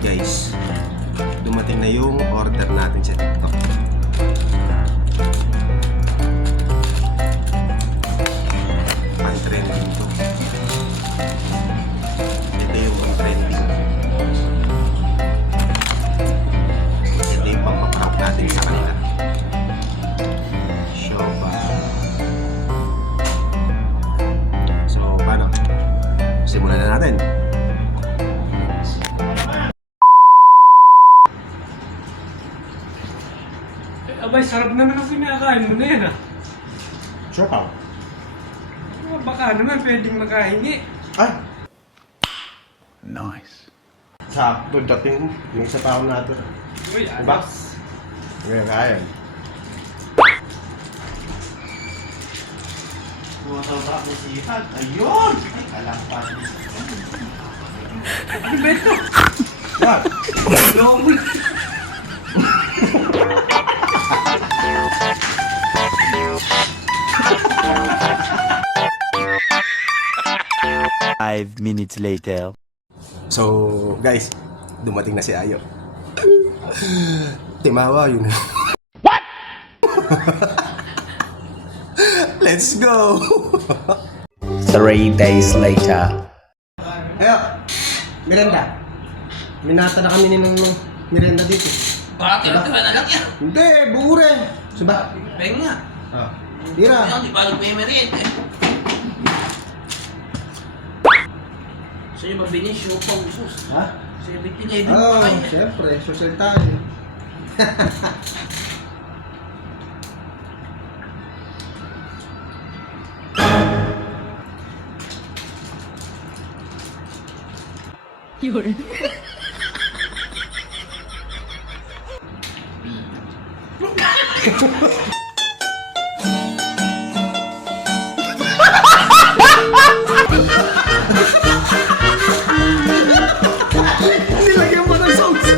guys, dumating na yung order natin sa TikTok. Pan-trending to. Ito yung pan-trending. Ito yung pampaprop natin sa kanila. Shoba. So, paano? Simulan na natin. Abay, sarap naman ang kinakain mo na yan ah. Sure pa. Baka naman pwedeng makahingi. Ay! Nice. Sakto dating yung sa tao natin. Uy, Diba? Ngayon kain. Bumasa mo sihat. Ayun! Ay, kalakpan. ano ba ito? Yan! Lomol. 5 minutes later. So, guys, dumating na si Ayo. Timawa yun. What? Let's go! 3 days later. Ayo, Miranda. Minata na kami ng Miranda dito. Para tira-tira na lang yan. Hindi, buo rin. Diba? Peng nga. Ah, tira. Ayun, di ba may meriente? Sa'yo ba binisyo pa usos? Ha? Sa'yo bitinay din Oo, pa kayo. syempre, social tayo. Nilagyan mo ng sauce.